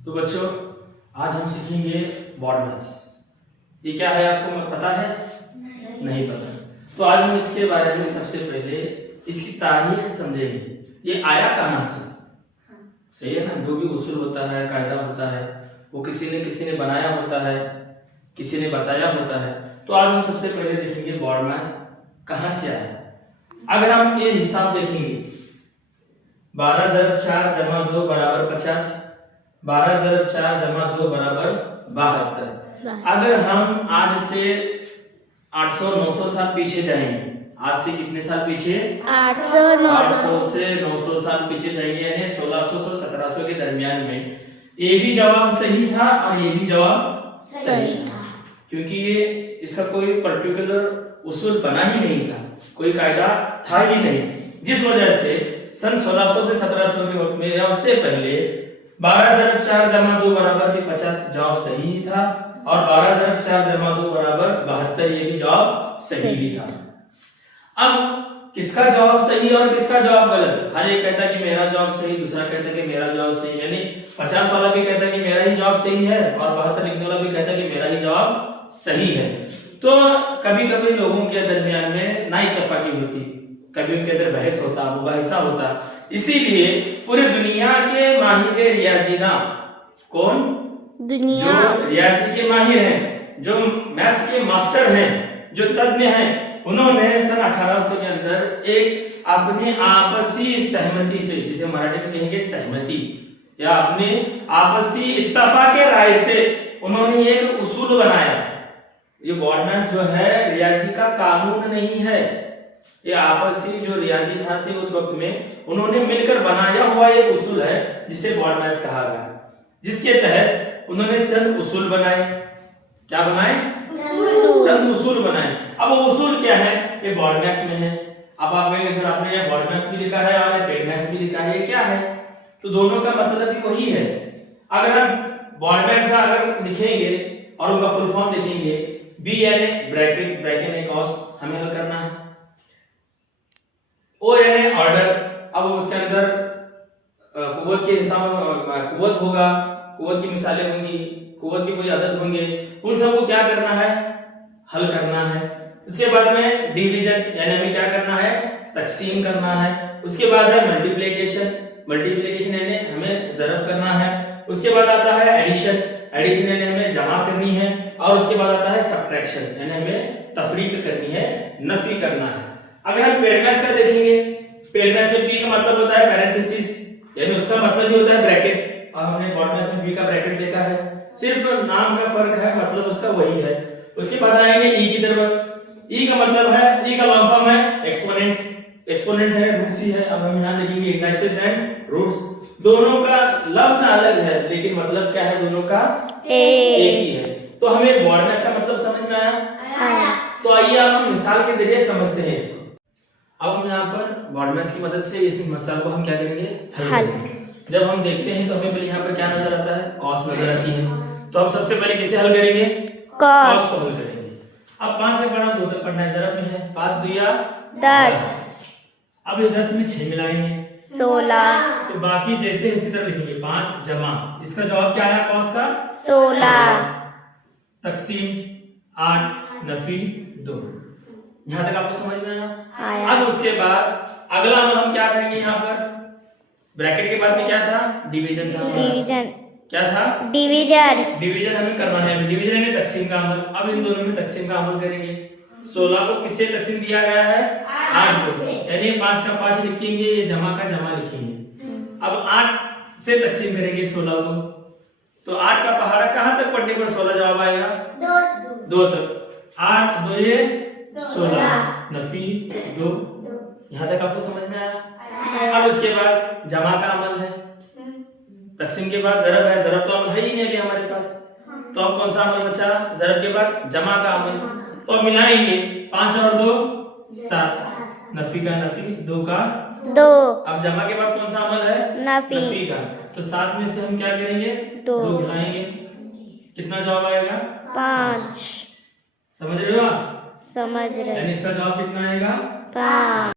तो बच्चों आज हम सीखेंगे बॉर्डर्स। ये क्या है आपको पता है? नहीं पता। तो आज हम इसके बारे में सबसे पहले इसकी तारीख समझेंगे। ये आया कहाँ से? सही है ना। जो भी उसूल होता है, कायदा होता है, वो किसी ने बनाया होता है, किसी ने बताया होता है। तो आज हम सबसे पहले देखेंगे बॉर्डर्स कहाँ से आया। अगर हम ये हिसाब देखेंगे 12 ज़रब 4 जमा 2 बराबर 50, 12 ज़रब 4 जमा 2 बराबर 72। अगर हम आज से 800-900 साल पीछे जाएंगे, आज से कितने साल पीछे? 800 से 900 साल पीछे जाएंगे, यानी 1600 से 1700 के दरमियान में ये भी जवाब सही था और ये भी जवाब सही था, क्योंकि ये इसका कोई पर्टिकुलर उसूल बना ही नहीं था, कोई कायदा था ही नहीं, जिस वजह से सन 1600 से 1700 के वक्त में या उससे पहले 12 ज़रब 4 जमा 2 बराबर भी 50 जवाब सही ही था, और 12 ज़रब 4 जमा 2 बराबर 72 ये भी जवाब सही भी था। अब किसका जवाब सही और किसका जवाब गलत? हर एक कहता है कि मेरा जवाब सही, दूसरा कहता है कि मेरा जवाब सही, यानी 50 वाला भी कहता है कि मेरा ही जवाब सही है और 72 लिखने वाला भी कहता है कि मेरा ही जवाब सही है। तो कभी कभी लोगों के दरमियान में ना इत्तेफाकी होती, कभी उनके अंदर बहस होता, मुबाहिसा होता। इसीलिए पूरी दुनिया के माहिर रियाजीदान, कौन? दुनिया जो रियाजी के माहिर हैं, जो मैथ्स के मास्टर हैं, जो तज्ञ हैं, उन्होंने सन 1800 के अंदर एक अपने आपसी सहमति से, जिसे मराठी में कहेंगे सहमति, या अपने आपसी इत्तेफाक के राय से उन्होंने एक उसूल बनाया। ये बॉर्डर्स जो है रियाजी का कानून नहीं है, ये आपसी जो रियाजी थे उस वक्त में उन्होंने मिलकर बनाया हुआ एक उसूल है जिसे बॉर्डर्स कहा गया, जिसके तहत उन्होंने चंद उसूल बनाए। क्या बनाए? चंद उसूल बनाए। अब वो उसूल क्या है? ये बॉर्डर्स में है। अब आप कहेंगे सर आपने ये बॉर्डर्स भी लिखा है और ये पेडमैस भी लिखा है, ये क्या है? तो दोनों का मतलब भी वही है। अगर हम बॉर्डर्स का अगर लिखेंगे और उनका फुल फॉर्म लिखेंगे, बी यानी ब्रैकेट, ब्रैकेट में कॉस हमें हल करना है, ओ यानी ऑर्डर, अब उसके अंदर कुव्वत के हिसाब कुव्वत होगा, कुव्वत की मिसालें होंगी, कुव्वत की कोई अदद होंगे, उन सबको क्या करना है? हल करना है। उसके बाद में डिवीजन यानी हमें क्या करना है? तकसीम करना है। उसके बाद है मल्टीप्लिकेशन, मल्टीप्लिकेशन यानी हमें ज़रब करना है। उसके बाद आता है एडिशन, एडिशन यानी हमें जमा करनी है। और उसके बाद आता है सब्ट्रैक्शन यानी हमें तफरीक करनी है, नफी करना है। अगर हम पेडमैस का देखेंगे, पेडमैस में पी का मतलब होता है पैरेंथेसिस, यानी उसका मतलब ही होता है ब्रैकेट, और हमने बॉडमैस में बी का ब्रैकेट देखा है, सिर्फ नाम का फर्क है, मतलब उसका वही है। उसके बाद आएंगे ई की तरफ। ई का मतलब है, ई का लॉन्ग फॉर्म है एक्सपोनेंट्स, एक्सपोनेंट्स है, रूट्स ही है। अब हम यहां लिखेंगे इंडाइसेस एंड रूट्स। दोनों का लफ्ज अलग है लेकिन मतलब क्या है? दोनों का एक ही है। तो हमें बॉडमैस का मतलब समझ में आया? तो आइए अब हम मिसाल के जरिए समझते हैं इसको। अब हम यहाँ पर बॉडमैस की मदद से इस मिसाल को हम क्या करेंगे? हल करेंगे। जब हम देखते हैं तो हमें पहले यहाँ पर क्या नजर आता है? कॉस नजर आती है। तो हम सबसे पहले किसे हल करेंगे? कॉस को हल करेंगे। अब 5 से पढ़ा 2 तक पढ़ना है, ज़रब में है 5 दूया 10। अब ये 10 में 6 मिलाएंगे 16। तो बाकी जैसे उसी तरह लिखेंगे 5 जमा, इसका जवाब क्या आया कॉस का? 16। तकसीम 8 नफी 2। यहाँ तक आपको समझ में आया? अब उसके बाद अगला हम क्या करेंगे? यहाँ पर ब्रैकेट के बाद में क्या था? डिवीजन था। डिवीजन क्या था? डिवीजन, डिवीजन हमें करना है। डिवीजन यानी तकसीम का अमल। अब इन दोनों में तकसीम का अमल करेंगे। 16 को किससे तकसीम दिया गया है? 8 को, यानी 5 का 5 लिखेंगे, ये जमा का जमा लिखेंगे। अब 8 से तकसीम करेंगे 16 को, तो 8 का पहाड़ा कहां तक पढ़ने पर 16 जवाब आएगा? 2 तक। 8 2 ये 16 नफी 2। यहाँ तक आपको समझ में आया? अब इसके बाद जमा का अमल है, तकसीम के बाद ज़रब है, ज़रब तो अमल है ही नहीं अभी हमारे पास, तो अब कौन सा अमल बचा? ज़रब के बाद जमा का अमल। तो अब मिलाएंगे 5 और 2 7, नफी का नफी 2 का 2। अब जमा के बाद कौन सा अमल है? नफी का। तो 7 में से हम क्या करेंगे? 2 मिलाएंगे, कितना जवाब आएगा? 5। समझ रहे हो आप? समझ रहे। यानी इसका जवाब कितना आएगा? 5।